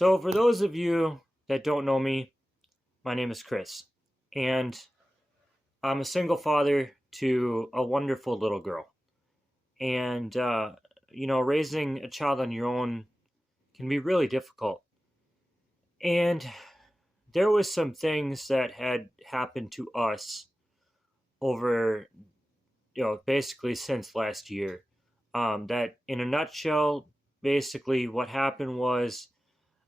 So, for those of you that don't know me, my name is Chris, and I'm a single father to a wonderful little girl. And, raising a child on your own can be really difficult. And there was some things that had happened to us over, basically since last year. That, in a nutshell, basically what happened was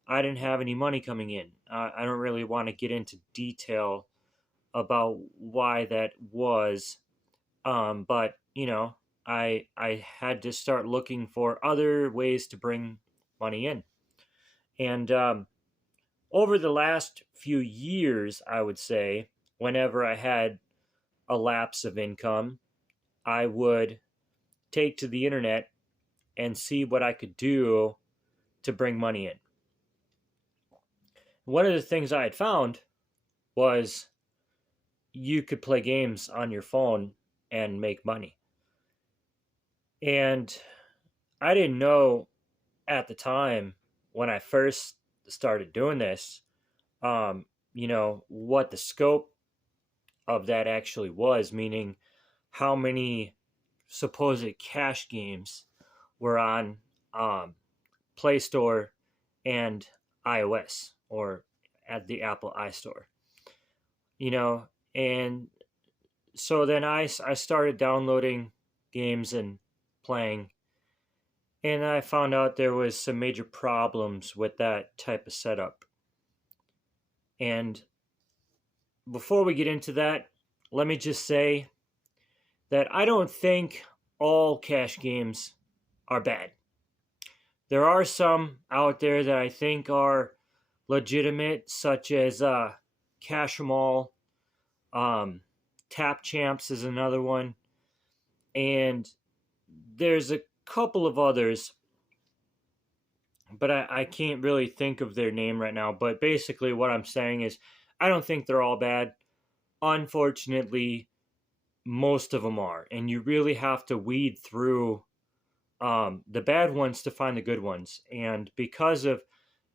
I didn't have any money coming in. I don't really want to get into detail about why that was, but I had to start looking for other ways to bring money in, and over the last few years, I would say, whenever I had a lapse of income, I would take to the internet and see what I could do to bring money in. One of the things I had found was you could play games on your phone and make money. And I didn't know at the time when I first started doing this, what the scope of that actually was, meaning how many supposed cash games were on Play Store and iOS or at the Apple iStore, you know, and so then I started downloading games and playing, and I found out there was some major problems with that type of setup. And before we get into that, let me just say that I don't think all cash games are bad. There are some out there that I think are legitimate, such as Cash 'em All, Tap Champs is another one, and there's a couple of others, but I can't really think of their name right now. But basically, what I'm saying is, I don't think they're all bad. Unfortunately, most of them are, and you really have to weed through the bad ones to find the good ones. And because of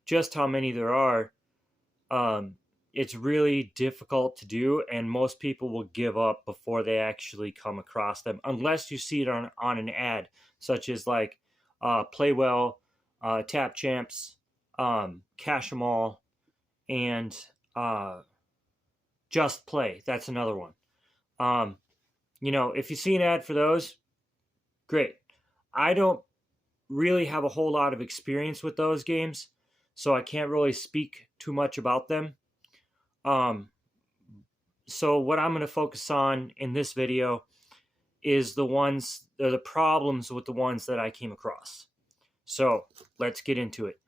just how many there are, um, it's really difficult to do, and most people will give up before they actually come across them, unless you see it on an ad, such as like Play Well, Tap Champs, Cash 'em All, and Just Play. That's another one. If you see an ad for those, great. I don't really have a whole lot of experience with those games, so I can't really speak too much about them. Um, so what I'm going to focus on in this video is the problems with the ones that I came across. So let's get into it.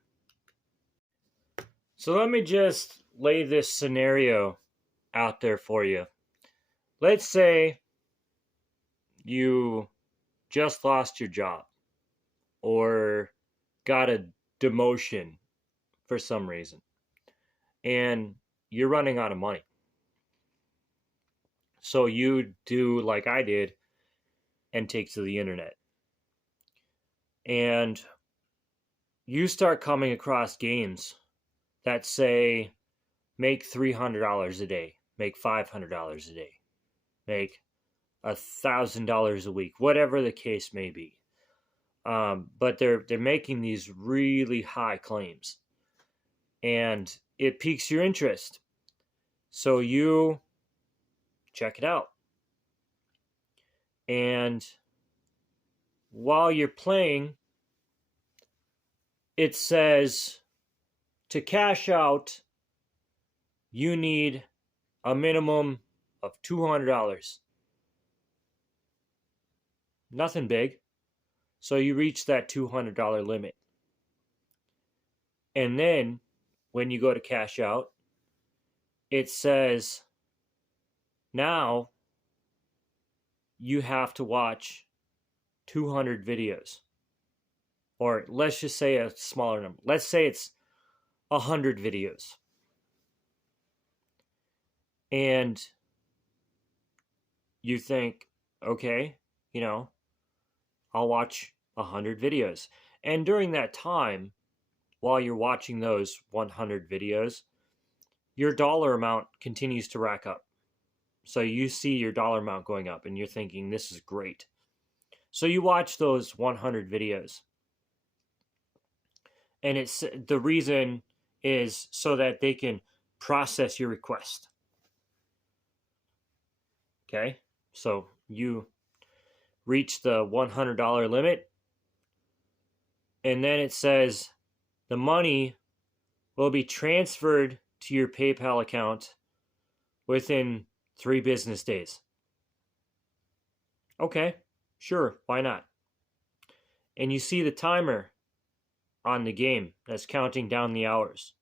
So let me just lay this scenario out there for you. Let's say you just lost your job or got a demotion for some reason, and you're running out of money. So you do like I did and take to the internet. And you start coming across games that say make $300 a day, make $500 a day, make $1,000 a week, whatever the case may be. But they're making these really high claims, and it piques your interest. So you check it out. And while you're playing, it says to cash out, you need a minimum of $200. Nothing big. So you reach that $200 limit. And then when you go to cash out, it says now you have to watch 200 videos. Or let's just say a smaller number. Let's say it's 100 videos. And you think, okay, I'll watch 100 videos. And during that time, while you're watching those 100 videos, your dollar amount continues to rack up. So you see your dollar amount going up and you're thinking, this is great. So you watch those 100 videos. And it's the reason is so that they can process your request. Okay? So you reach the $100 limit, and then it says the money will be transferred to your PayPal account within 3 business days. Okay, sure, why not? And you see the timer on the game that's counting down the hours.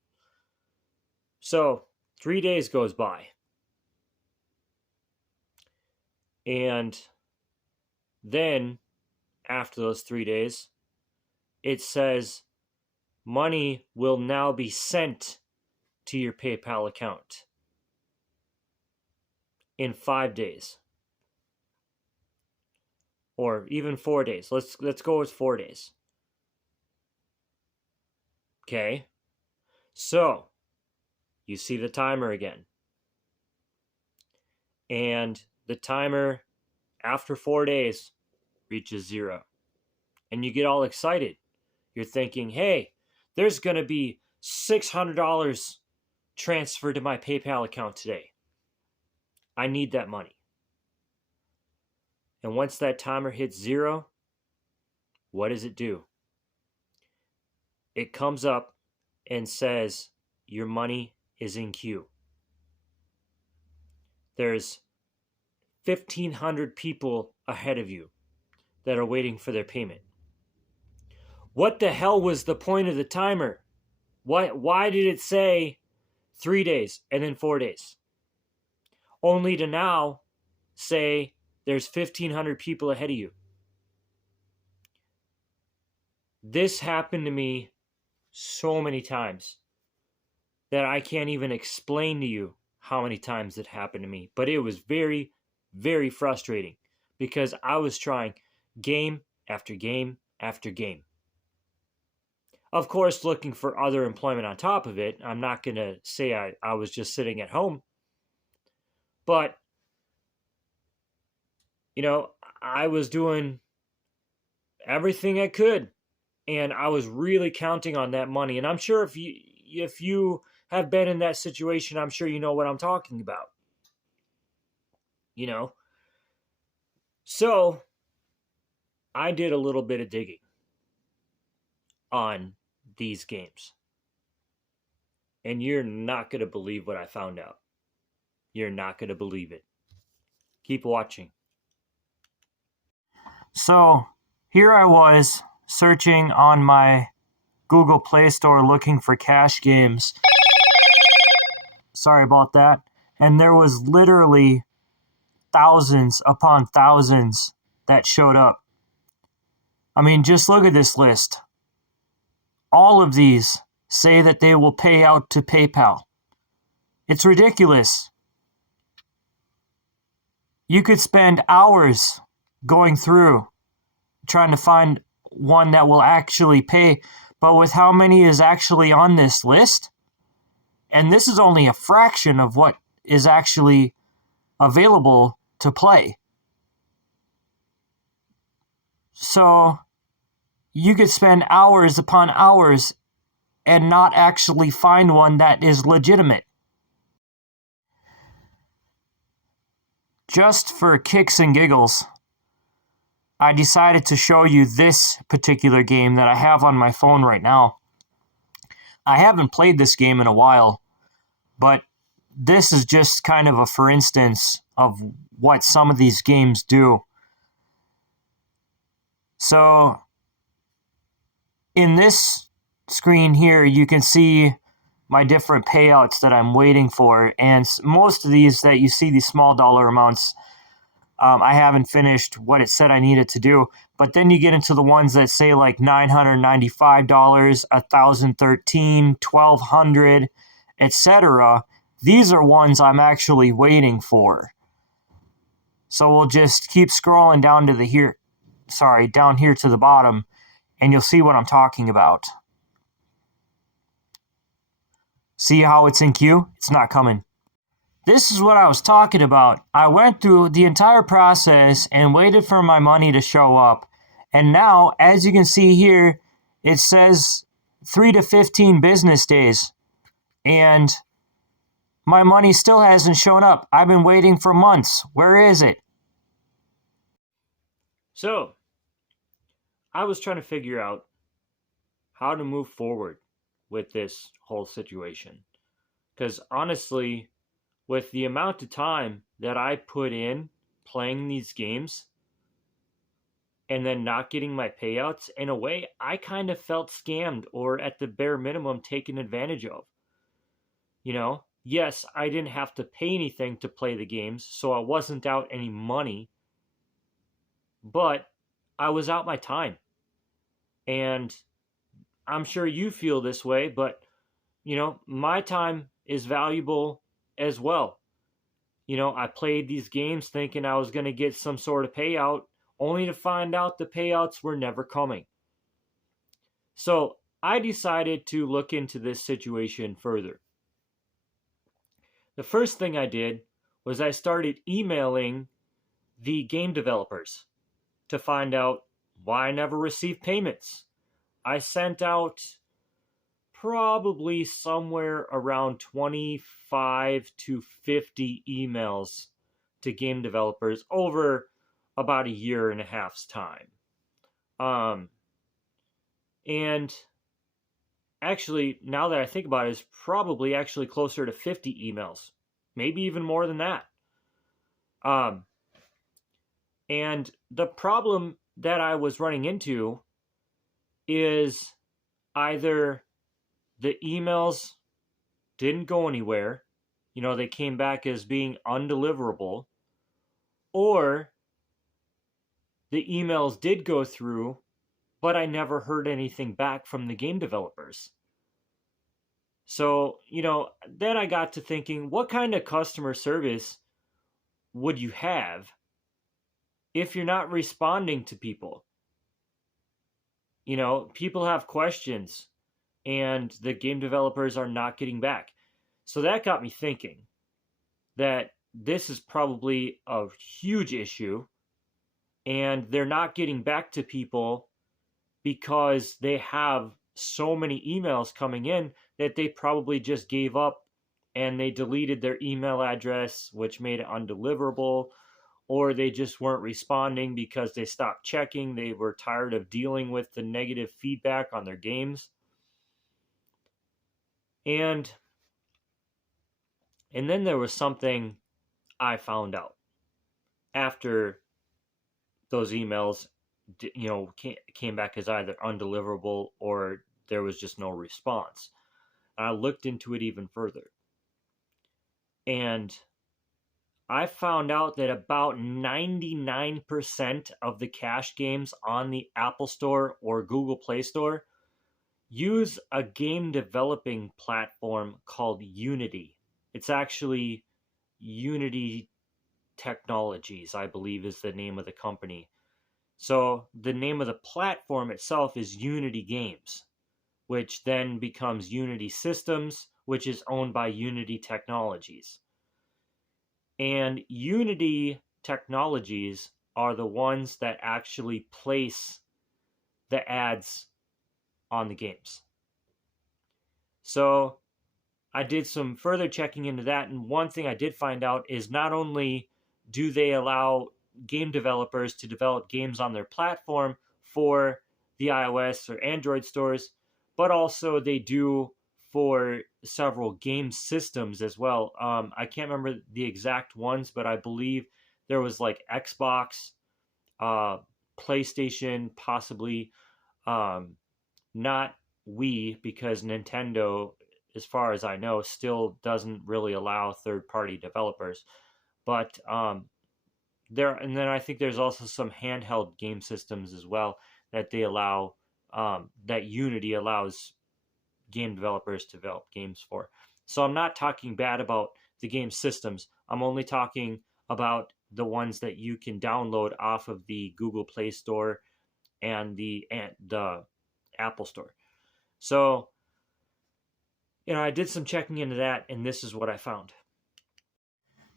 So 3 days goes by. And then after those 3 days, it says money will now be sent to your PayPal account in 5 days. Or even 4 days. Let's go with 4 days. Okay. So, you see the timer again. And the timer after 4 days reaches 0. And you get all excited. You're thinking, hey, there's going to be $600 transferred to my PayPal account today. I need that money. And once that timer hits 0, what does it do? It comes up and says, your money is in queue. There's 1,500 people ahead of you that are waiting for their payment. What the hell was the point of the timer? Why did it say 3 days and then 4 days? Only to now say there's 1,500 people ahead of you. This happened to me so many times that I can't even explain to you how many times it happened to me. But it was very, very frustrating because I was trying game after game after game. Of course, looking for other employment on top of it. I'm not going to say I was just sitting at home. But, I was doing everything I could. And I was really counting on that money. And I'm sure if you have been in that situation, I'm sure you know what I'm talking about. So I did a little bit of digging on these games. And you're not going to believe what I found out. You're not going to believe it. Keep watching. So here I was searching on my Google Play Store looking for cash games. Sorry about that. And there was literally thousands upon thousands that showed up. I mean, just look at this list. All of these say that they will pay out to PayPal. It's ridiculous. You could spend hours going through trying to find one that will actually pay, but with how many is actually on this list, and this is only a fraction of what is actually available to play. So you could spend hours upon hours and not actually find one that is legitimate. Just for kicks and giggles, I decided to show you this particular game that I have on my phone right now. I haven't played this game in a while, but this is just kind of a for instance of what some of these games do. So, in this screen here, you can see my different payouts that I'm waiting for, and most of these that you see, these small dollar amounts, I haven't finished what it said I needed to do. But then you get into the ones that say like $995, $1,013, $1,200, etc. These are ones I'm actually waiting for. So we'll just keep scrolling down to down here to the bottom, and you'll see what I'm talking about. See how it's in queue? It's not coming. This is what I was talking about. I went through the entire process and waited for my money to show up. And now, as you can see here, it says 3 to 15 business days. And my money still hasn't shown up. I've been waiting for months. Where is it? So, I was trying to figure out how to move forward with this whole situation. Because honestly, with the amount of time that I put in playing these games and then not getting my payouts, in a way, I kind of felt scammed or at the bare minimum taken advantage of. You know, yes, I didn't have to pay anything to play the games, so I wasn't out any money, but I was out my time. And I'm sure you feel this way, but my time is valuable as well. I played these games thinking I was going to get some sort of payout, only to find out the payouts were never coming. So I decided to look into this situation further. The first thing I did was I started emailing the game developers to find out why I never received payments. I sent out probably somewhere around 25 to 50 emails to game developers over about a year and a half's time. And actually, now that I think about it, it's probably actually closer to 50 emails, maybe even more than that. And the problem that I was running into is either the emails didn't go anywhere, they came back as being undeliverable, or the emails did go through, but I never heard anything back from the game developers. So, then I got to thinking, what kind of customer service would you have if you're not responding to people? People have questions and the game developers are not getting back. So that got me thinking that this is probably a huge issue and they're not getting back to people because they have so many emails coming in that they probably just gave up and they deleted their email address, which made it undeliverable, or they just weren't responding because they stopped checking. They were tired of dealing with the negative feedback on their games. And then there was something I found out after those emails came back as either undeliverable or there was just no response. And I looked into it even further. And I found out that about 99% of the cash games on the Apple Store or Google Play Store use a game developing platform called Unity. It's actually Unity Technologies, I believe, is the name of the company. So the name of the platform itself is Unity Games, which then becomes Unity Systems, which is owned by Unity Technologies. And Unity Technologies are the ones that actually place the ads on the games. So I did some further checking into that, and one thing I did find out is not only do they allow game developers to develop games on their platform for the iOS or Android stores, but also they do for several game systems as well. I can't remember the exact ones, but I believe there was like Xbox, PlayStation, possibly not Wii, because Nintendo, as far as I know, still doesn't really allow third-party developers. But and then I think there's also some handheld game systems as well that they allow, that Unity allows game developers to develop games for. So I'm not talking bad about the game systems. I'm only talking about the ones that you can download off of the Google Play Store and the Apple Store. So I did some checking into that, and this is what I found.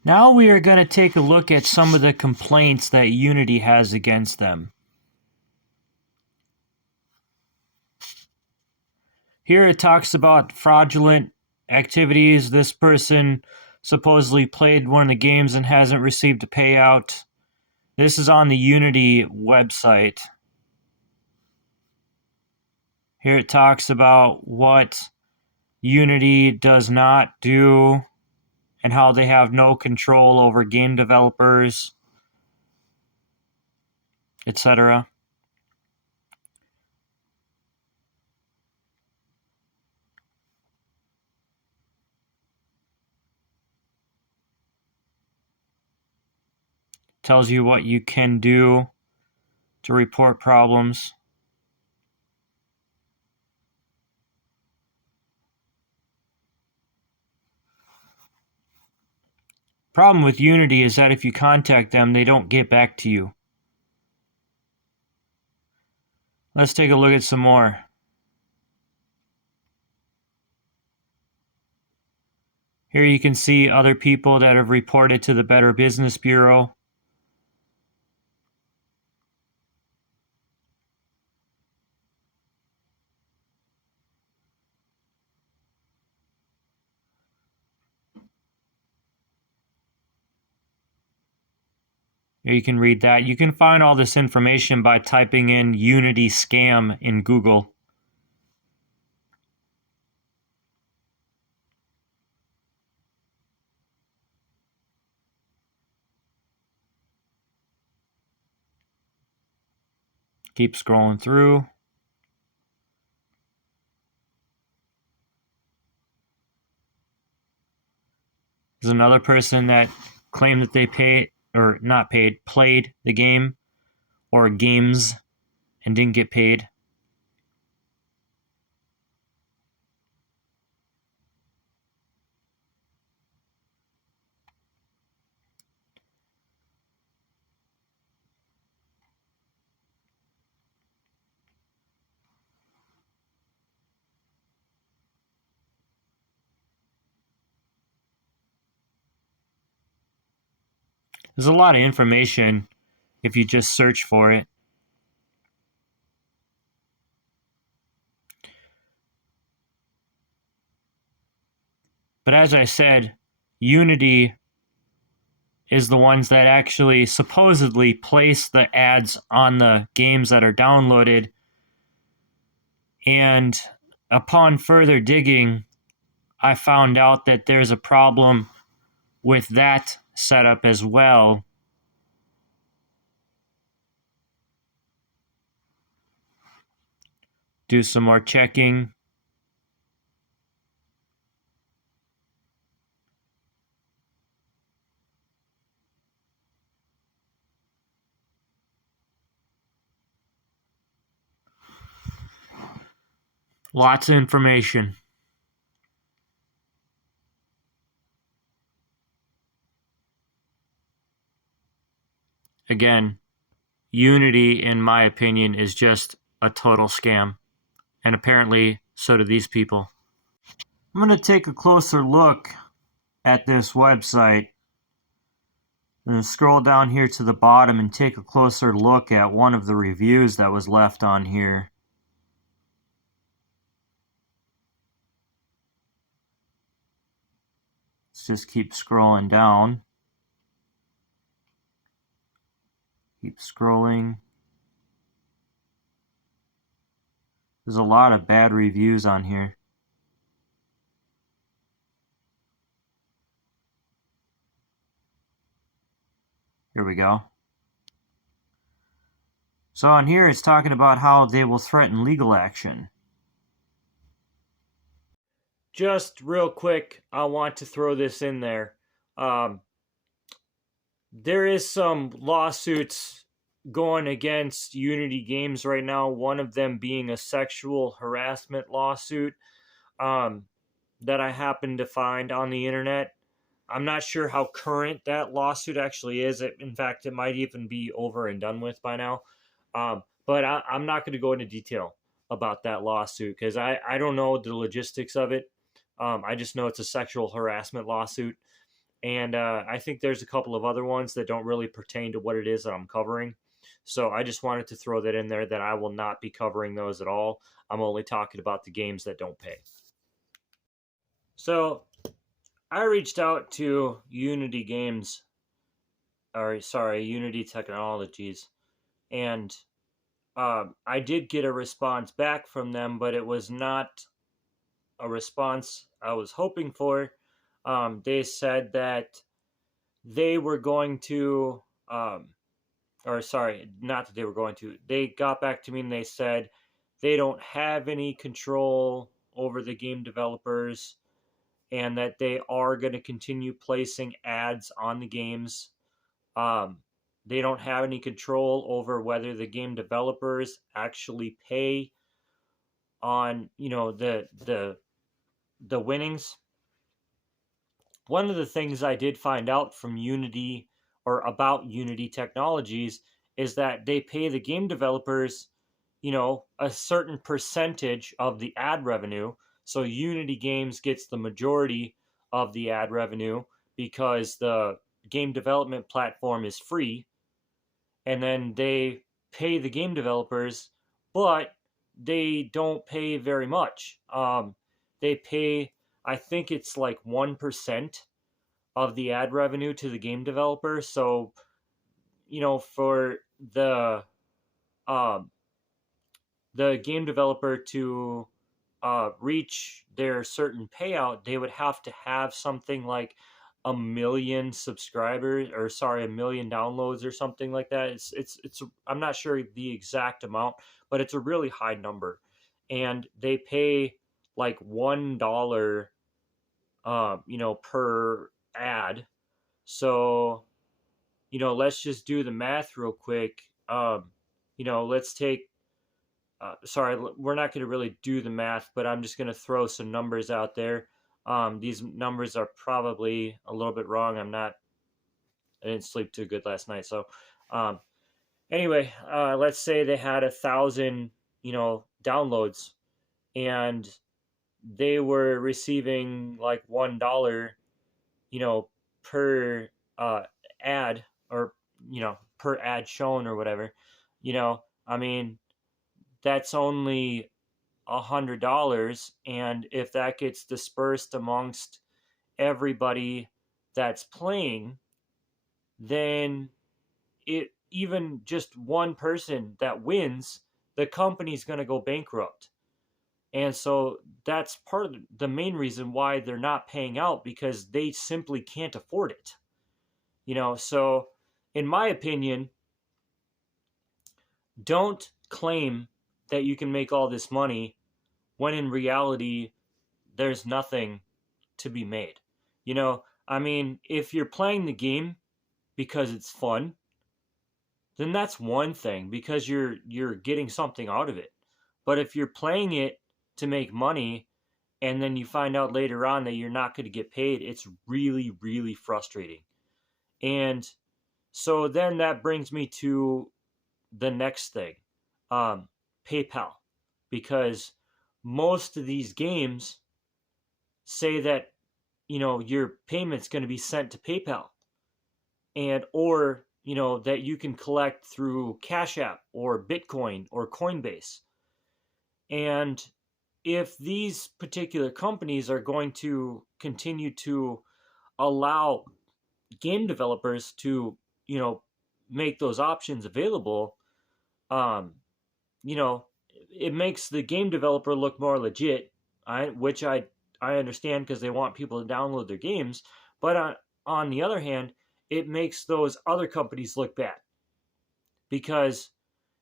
Now we are going to take a look at some of the complaints that Unity has against them. Here it talks about fraudulent activities. This person supposedly played one of the games and hasn't received a payout. This is on the Unity website. Here it talks about what Unity does not do and how they have no control over game developers, etc. Tells you what you can do to report problems. Problem with Unity is that if you contact them, they don't get back to you. Let's take a look at some more. Here you can see other people that have reported to the Better Business Bureau. Here you can read that. You can find all this information by typing in Unity scam in Google. Keep scrolling through. There's another person that claimed that they played the game or games and didn't get paid. There's a lot of information if you just search for it. But as I said, Unity is the ones that actually supposedly place the ads on the games that are downloaded. And upon further digging, I found out that there's a problem with that setup as well. Do some more checking. Lots of information. Again, Unity, in my opinion, is just a total scam. And apparently, so do these people. I'm going to take a closer look at this website. I'm going to scroll down here to the bottom and take a closer look at one of the reviews that was left on here. Let's just keep scrolling down. Keep scrolling. There's a lot of bad reviews on here. Here we go. So on here it's talking about how they will threaten legal action. Just real quick, I want to throw this in there. There is some lawsuits going against Unity Games right now, one of them being a sexual harassment lawsuit that I happened to find on the internet. I'm not sure how current that lawsuit actually is. In fact, it might even be over and done with by now. But I'm not going to go into detail about that lawsuit because I don't know the logistics of it. I just know it's a sexual harassment lawsuit. And I think there's a couple of other ones that don't really pertain to what it is that I'm covering. So I just wanted to throw that in there that I will not be covering those at all. I'm only talking about the games that don't pay. So I reached out to Unity Games, or sorry, Unity Technologies, and I did get a response back from them, but it was not a response I was hoping for. They said that they were going to, or sorry, not that they were going to, they got back to me and they said they don't have any control over the game developers and that they are going to continue placing ads on the games. They don't have any control over whether the game developers actually pay on, the winnings. One of the things I did find out from Unity or about Unity Technologies is that they pay the game developers, a certain percentage of the ad revenue. So Unity Games gets the majority of the ad revenue because the game development platform is free. And then they pay the game developers, but they don't pay very much. They pay, I think it's like 1% of the ad revenue to the game developer. So, for um, the game developer to reach their certain payout, they would have to have something like 1 million subscribers, or sorry, 1 million downloads or something like that. It's I'm not sure the exact amount, but it's a really high number, and they pay like $1, per ad. So, let's just do the math real quick. Let's take sorry, we're not going to really do the math, but I'm just going to throw some numbers out there. These numbers are probably a little bit wrong. I didn't sleep too good last night. So, anyway, let's say they had 1,000, downloads, and they were receiving like $1, per ad, or, per ad shown or whatever. I mean, that's only $100, and if that gets dispersed amongst everybody that's playing, then even just one person that wins, the company's going to go bankrupt. And so that's part of the main reason why they're not paying out, because they simply can't afford it. So in my opinion, don't claim that you can make all this money when in reality there's nothing to be made. I mean, if you're playing the game because it's fun, then that's one thing, because you're getting something out of it. But if you're playing it to make money and then you find out later on that you're not going to get paid, it's really, really frustrating. And so then that brings me to the next thing, PayPal, because most of these games say that your payment's going to be sent to PayPal, and or that you can collect through Cash App or Bitcoin or Coinbase. And if these particular companies are going to continue to allow game developers to make those options available, it makes the game developer look more legit, which I understand, because they want people to download their games. But on the other hand, it makes those other companies look bad, because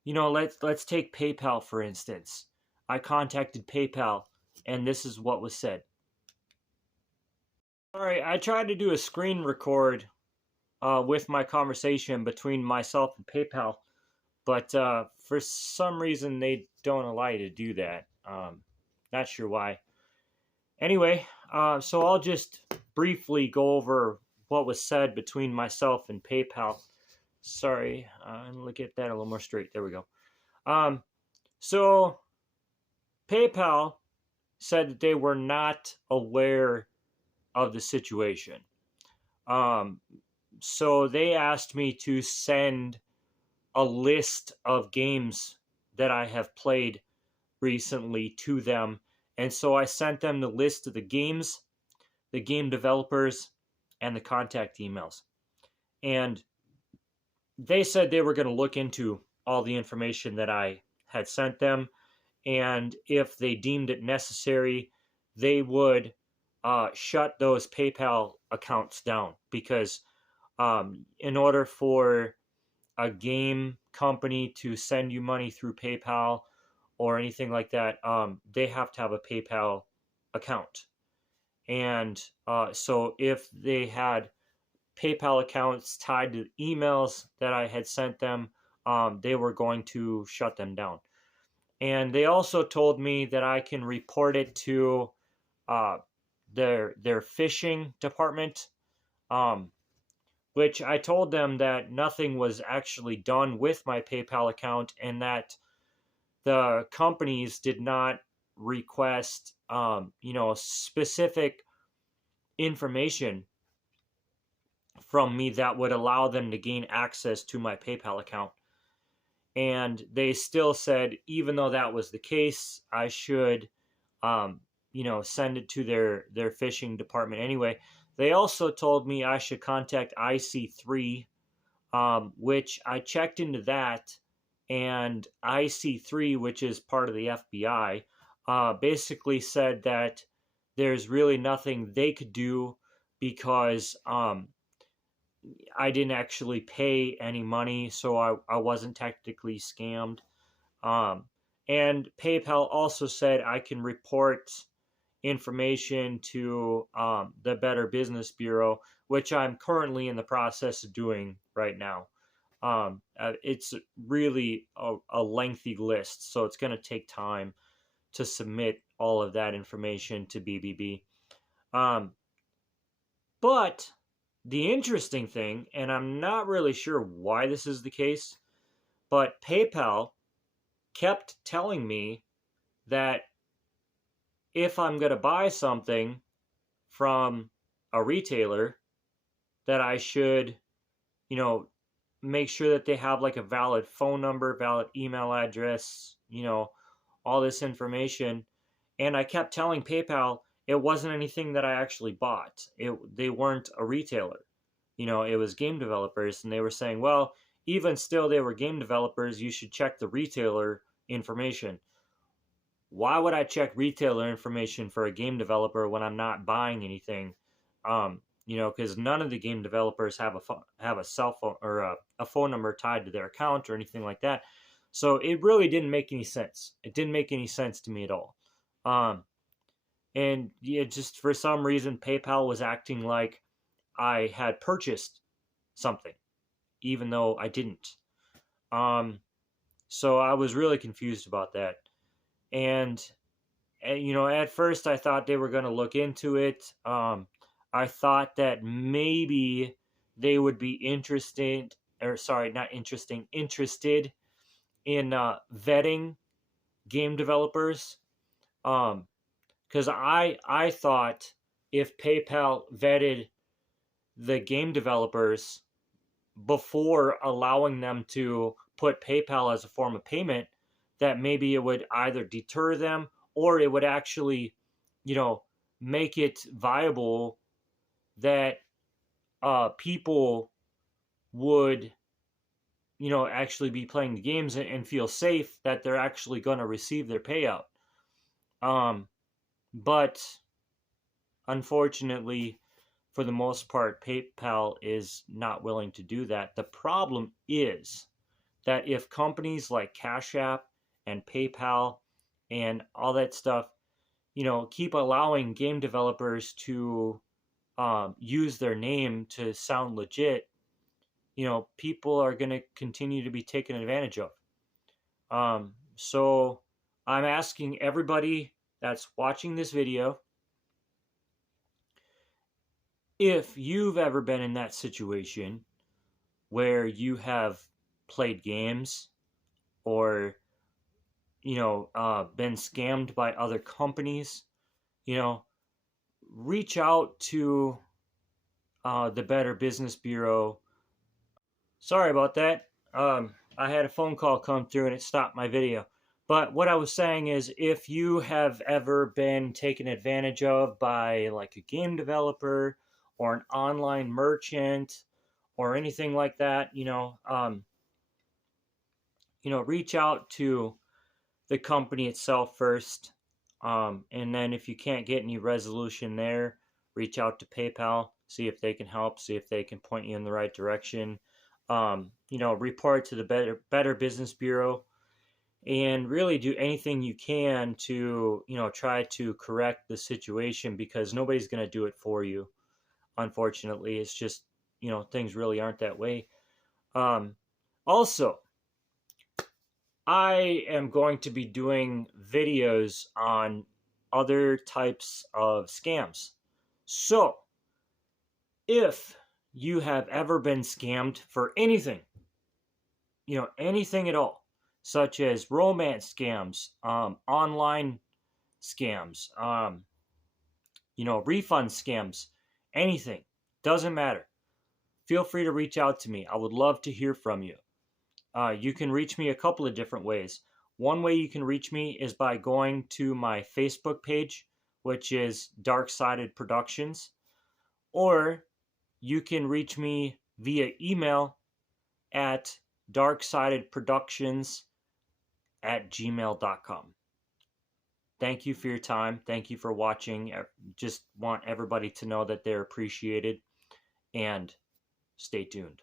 let's take PayPal for instance. I contacted PayPal, and this is what was said. All right, I tried to do a screen record with my conversation between myself and PayPal, but for some reason they don't allow you to do that. Not sure why. Anyway, so I'll just briefly go over what was said between myself and PayPal. Sorry, look at that a little more straight. There we go. So PayPal said that they were not aware of the situation. Um, so they asked me to send a list of games that I have played recently to them. And so I sent them the list of the games, the game developers, and the contact emails. And they said they were going to look into all the information that I had sent them. And if they deemed it necessary, they would shut those PayPal accounts down, because in order for a game company to send you money through PayPal or anything like that, they have to have a PayPal account. And so if they had PayPal accounts tied to emails that I had sent them, they were going to shut them down. And they also told me that I can report it to uh, their phishing department, um, which I told them that nothing was actually done with my PayPal account, and that the companies did not request, specific information from me that would allow them to gain access to my PayPal account. And they still said, even though that was the case, I should, send it to their phishing department anyway. They also told me I should contact IC3, which I checked into that, and IC3, which is part of the FBI, basically said that there's really nothing they could do, because I didn't actually pay any money, so I wasn't technically scammed. Um, and PayPal also said I can report information to the Better Business Bureau, which I'm currently in the process of doing right now. It's really a lengthy list, so it's going to take time to submit all of that information to BBB. But the interesting thing, and I'm not really sure why this is the case, but PayPal kept telling me that if I'm going to buy something from a retailer, that I should, make sure that they have like a valid phone number, valid email address, all this information. And I kept telling PayPal it wasn't anything that I actually bought. They weren't a retailer. It was game developers, and they were saying, well, even still, they were game developers. You should check the retailer information. Why would I check retailer information for a game developer when I'm not buying anything? Because none of the game developers have a cell phone or a phone number tied to their account or anything like that. So it really didn't make any sense. It didn't make any sense to me at all. And yeah, just for some reason, PayPal was acting like I had purchased something, even though I didn't. So I was really confused about that. And at first I thought they were going to look into it. I thought that maybe they would be interested in vetting game developers. Because I thought if PayPal vetted the game developers before allowing them to put PayPal as a form of payment, that maybe it would either deter them, or it would actually, make it viable that people would, actually be playing the games and feel safe that they're actually going to receive their payout. But unfortunately, for the most part, PayPal is not willing to do that. The problem is that if companies like Cash App and PayPal and all that stuff, keep allowing game developers to use their name to sound legit, people are going to continue to be taken advantage of. So I'm asking everybody that's watching this video, if you've ever been in that situation where you have played games or been scammed by other companies, you know, reach out to the Better Business Bureau. Sorry about that. I had a phone call come through and it stopped my video. But what I was saying is, if you have ever been taken advantage of by like a game developer or an online merchant or anything like that, reach out to the company itself first. And then if you can't get any resolution there, reach out to PayPal, see if they can help, see if they can point you in the right direction. Report to the Better Business Bureau, and really do anything you can to, try to correct the situation, because nobody's going to do it for you. Unfortunately, it's just, things really aren't that way. Also, I am going to be doing videos on other types of scams. So, if you have ever been scammed for anything, anything at all, such as romance scams, online scams, refund scams, anything, doesn't matter. Feel free to reach out to me. I would love to hear from you. You can reach me a couple of different ways. One way you can reach me is by going to my Facebook page, which is Dark-Sided Productions, or you can reach me via email at darksidedproductions@gmail.com. Thank you for your time. Thank you for watching. I just want everybody to know that they're appreciated, and stay tuned.